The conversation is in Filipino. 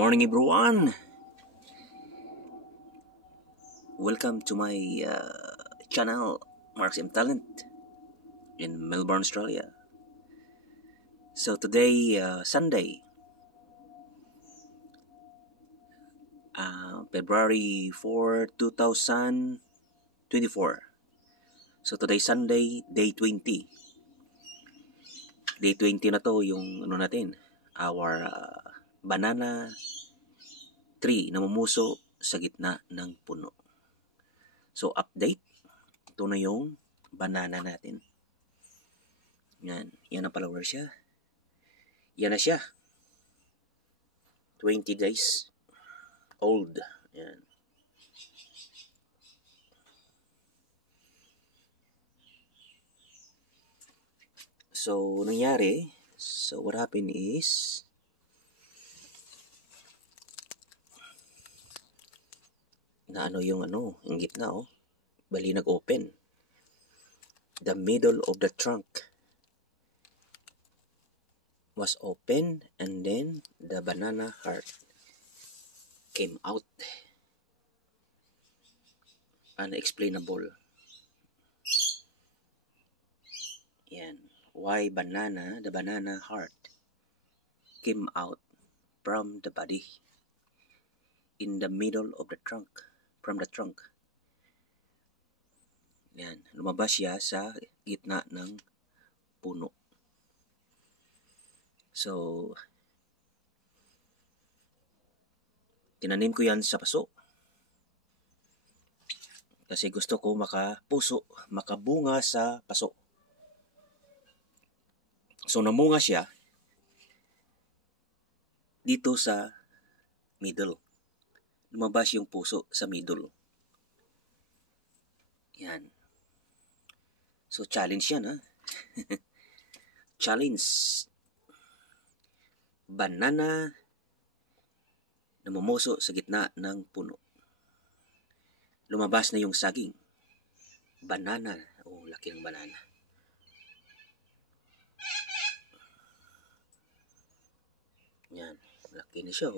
morning everyone. Welcome to my channel, Marks M Talent in Melbourne, Australia. So today, Sunday, February 4, 2024. So today Sunday, day 20. Day 20 na to yung ano natin, our banana tree na namumuso sa gitna ng puno. So update, ito na yung banana natin. Yan ang follower siya. Yan na siya. 20 days old. Yan. So, nangyari, what happened is, na yung gitna, bali nag-open. The middle of the trunk was open and then the banana heart came out. Unexplainable. Yan. Why the banana heart came out from the body in the middle of the trunk, from the trunk. Yan. Lumabas siya sa gitna ng puno. So, tinanim ko yan sa paso. Kasi gusto ko makabunga sa paso. So, namunga siya dito sa middle. Lumabas yung puso sa middle. Yan. So, challenge yan, ha? Challenge. Banana namumuso sa gitna ng puno. Lumabas na yung saging. Banana. Oh, laki ng banana. Yan. Laki na siya,